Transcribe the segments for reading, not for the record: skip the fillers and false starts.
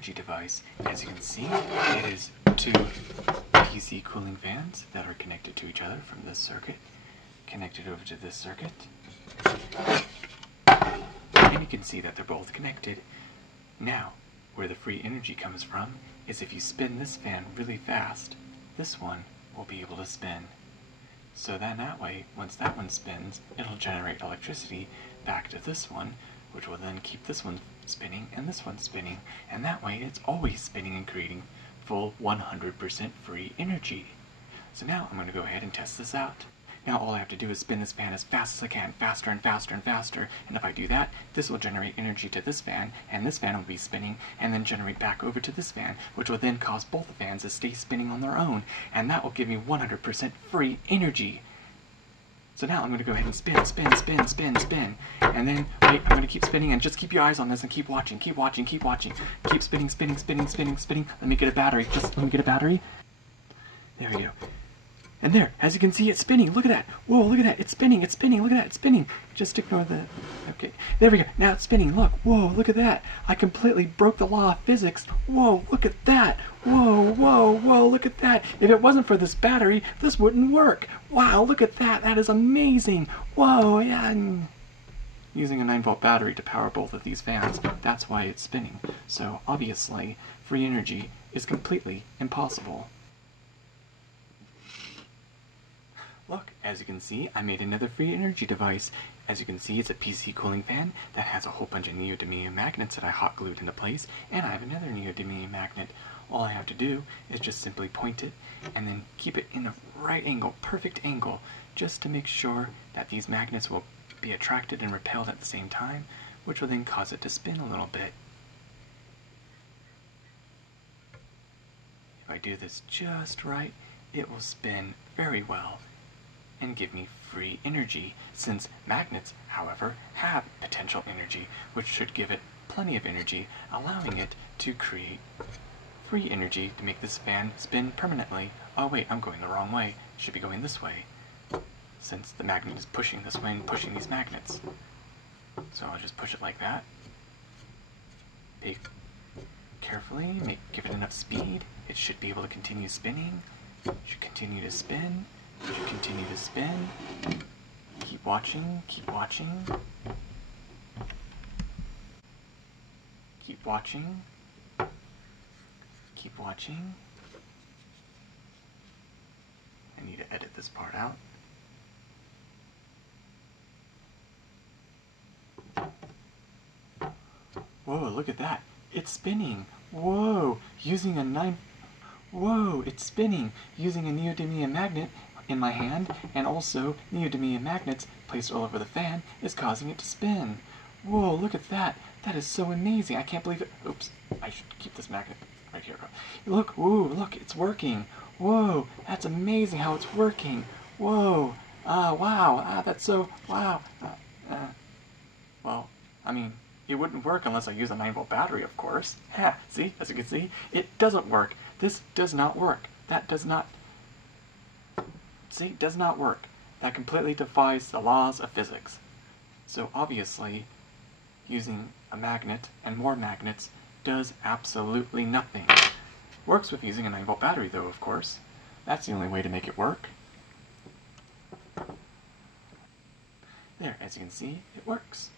energy device. As you can see, it is two PC cooling fans that are connected to each other from this circuit, connected over to this circuit. And you can see that they're both connected. Now, where the free energy comes from is if you spin this fan really fast, this one will be able to spin. So then that way, once that one spins, it'll generate electricity back to this one, which will then keep this one spinning and this one spinning, and that way it's always spinning and creating full 100% free energy. So now I'm going to go ahead and test this out. Now all I have to do is spin this fan as fast as I can, faster and faster and faster, and if I do that, this will generate energy to this fan, and this fan will be spinning, and then generate back over to this fan, which will then cause both the fans to stay spinning on their own, and that will give me 100% free energy. So now I'm going to go ahead and spin, spin, spin, spin, spin, and then wait, I'm going to keep spinning, and just keep your eyes on this and keep watching, keep watching, keep watching. Keep spinning, spinning, spinning, spinning, spinning. Let me get a battery, just let me get a battery. There we go. And there, as you can see, it's spinning. Look at that. Whoa, look at that. It's spinning. It's spinning. Look at that. It's spinning. Just ignore the... Okay. There we go. Now it's spinning. Look. Whoa, look at that. I completely broke the law of physics. Whoa, look at that. Whoa, whoa, whoa, look at that. If it wasn't for this battery, this wouldn't work. Wow, look at that. That is amazing. Whoa, yeah. I'm using a 9-volt battery to power both of these fans. That's why it's spinning. So, obviously, free energy is completely impossible. Look, as you can see, I made another free energy device. As you can see, it's a PC cooling fan that has a whole bunch of neodymium magnets that I hot glued into place, and I have another neodymium magnet. All I have to do is just simply point it and then keep it in the right angle, perfect angle, just to make sure that these magnets will be attracted and repelled at the same time, which will then cause it to spin a little bit. If I do this just right, it will spin very well and give me free energy, since magnets, however, have potential energy, which should give it plenty of energy, allowing it to create free energy to make this fan spin permanently. Oh wait, I'm going the wrong way. It should be going this way, since the magnet is pushing this way and pushing these magnets. So I'll just push it like that. Be carefully, give it enough speed. It should be able to continue spinning. It should continue to spin. You should continue to spin. Keep watching, keep watching. Keep watching. Keep watching. I need to edit this part out. Whoa, look at that. It's spinning. Whoa, using a 9... Whoa, it's spinning using a neodymium magnet in my hand, and also neodymium magnets placed all over the fan is causing it to spin. Whoa, look at that. That is so amazing. I can't believe it. Oops, I should keep this magnet right here. Look, whoa, look, it's working. Whoa, that's amazing how it's working. Whoa, wow, that's so, wow. Well, I mean, it wouldn't work unless I use a 9-volt battery, of course. Ha, see, as you can see, it doesn't work. This does not work. That does not... See, does not work. That completely defies the laws of physics. So obviously, using a magnet and more magnets does absolutely nothing. Works with using a 9-volt battery though, of course. That's the only way to make it work. There, as you can see, it works.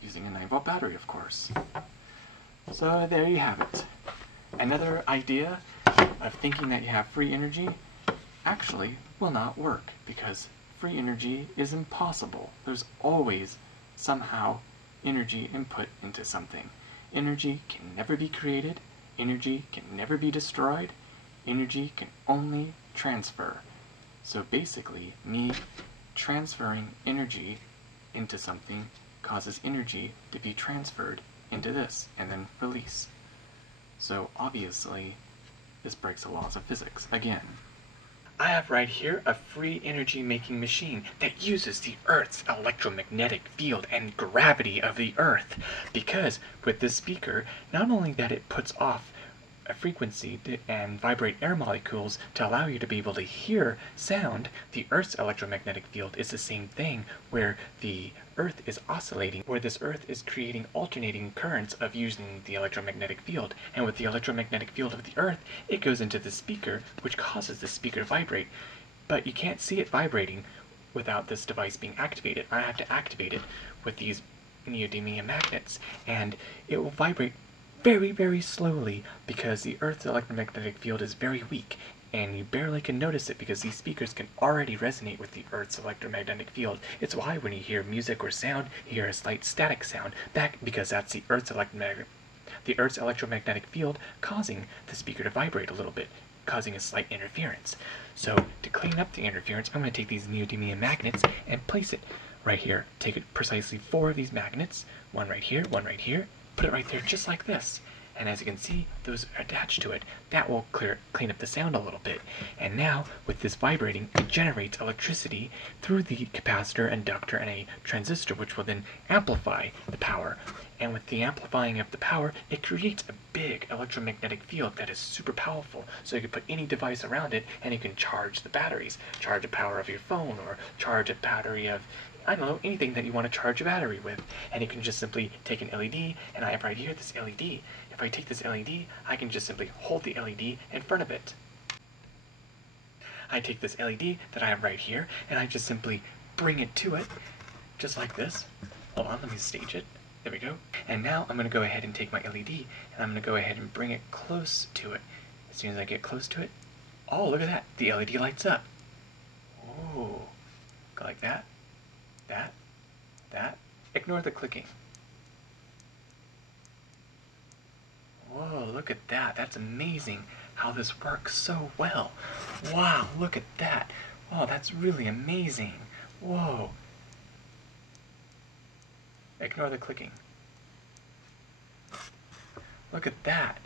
Using a 9-volt battery, of course. So there you have it. Another idea of thinking that you have free energy actually will not work, because free energy is impossible. There's always somehow energy input into something. Energy can never be created, energy can never be destroyed, energy can only transfer. So basically, me transferring energy into something causes energy to be transferred into this and then release. So obviously, this breaks the laws of physics again. I have right here a free energy making machine that uses the Earth's electromagnetic field and gravity of the Earth, because with this speaker, not only that it puts off a frequency and vibrate air molecules to allow you to be able to hear sound. The Earth's electromagnetic field is the same thing, where the Earth is oscillating, where this Earth is creating alternating currents of using the electromagnetic field. And with the electromagnetic field of the Earth, it goes into the speaker, which causes the speaker to vibrate. But you can't see it vibrating without this device being activated. I have to activate it with these neodymium magnets, and it will vibrate very, very slowly because the Earth's electromagnetic field is very weak, and you barely can notice it because these speakers can already resonate with the Earth's electromagnetic field. It's why when you hear music or sound, you hear a slight static sound back, because that's the Earth's electromagnetic field causing the speaker to vibrate a little bit, causing a slight interference. So to clean up the interference, I'm going to take these neodymium magnets and place it right here. Take it precisely 4 of these magnets, one right here, put it right there just like this. And as you can see, those are attached to it. That will clean up the sound a little bit. And now, with this vibrating, it generates electricity through the capacitor, inductor, and a transistor, which will then amplify the power. And with the amplifying of the power, it creates a big electromagnetic field that is super powerful. So you can put any device around it, and you can charge the batteries. Charge the power of your phone, or charge a battery of, I don't know, anything that you want to charge a battery with. And you can just simply take an LED, and I have right here this LED. If I take this LED, I can just simply hold the LED in front of it. I take this LED that I have right here, and I just simply bring it to it, just like this. Hold on, let me stage it. There we go. And now I'm going to go ahead and take my LED, and I'm going to go ahead and bring it close to it. As soon as I get close to it, oh, look at that. The LED lights up. Oh, go like that. That. Ignore the clicking. Whoa, look at that. That's amazing how this works so well. Wow, look at that. Oh, that's really amazing. Whoa. Ignore the clicking. Look at that.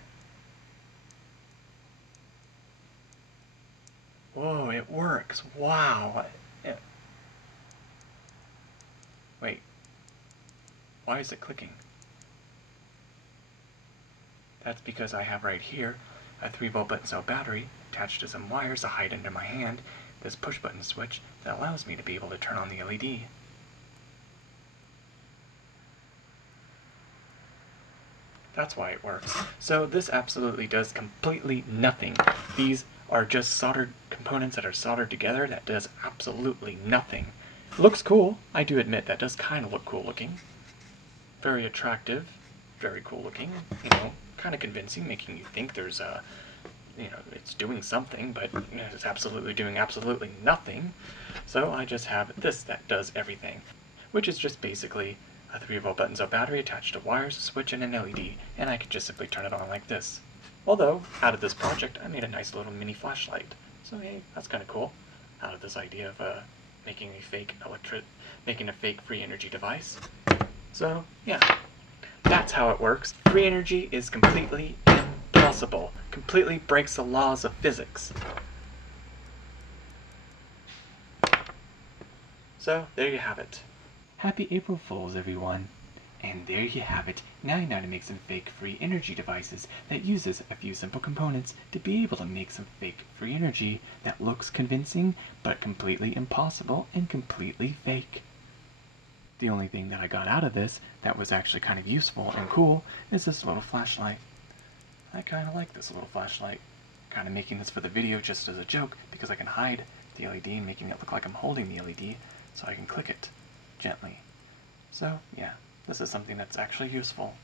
Whoa, it works. Wow. Wait. Why is it clicking? That's because I have right here a 3-volt button cell battery attached to some wires to hide under my hand, this push button switch that allows me to be able to turn on the LED. That's why it works. So this absolutely does completely nothing. These are just soldered components that are soldered together. That does absolutely nothing. Looks cool. I do admit that does kind of look cool looking. Very attractive. Very cool looking. You know, kind of convincing, making you think there's a, you know, it's doing something, but it's absolutely doing absolutely nothing. So I just have this that does everything, which is just basically a 3-volt button cell battery attached to wires, a switch, and an LED, and I could just simply turn it on like this. Although, out of this project, I made a nice little mini flashlight. So hey, that's kind of cool. Out of this idea of making a fake free energy device. So yeah, that's how it works. Free energy is completely impossible. Completely breaks the laws of physics. So there you have it. Happy April Fools, everyone. And there you have it. Now you know how to make some fake free energy devices that uses a few simple components to be able to make some fake free energy that looks convincing, but completely impossible and completely fake. The only thing that I got out of this that was actually kind of useful and cool is this little flashlight. I kind of like this little flashlight. Kind of making this for the video just as a joke because I can hide the LED and making it look like I'm holding the LED so I can click it gently. So yeah, this is something that's actually useful.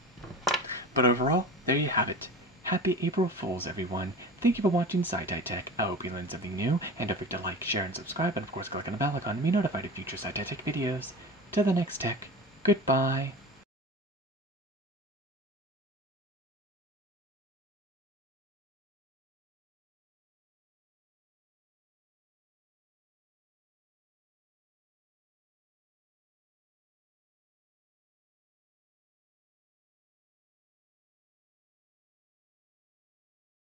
But overall, there you have it. Happy April Fools, everyone. Thank you for watching SciTech Tech. I hope you learned something new, and don't forget to like, share, and subscribe, and of course click on the bell icon to be notified of future SciTech Tech videos. Till the next tech, goodbye.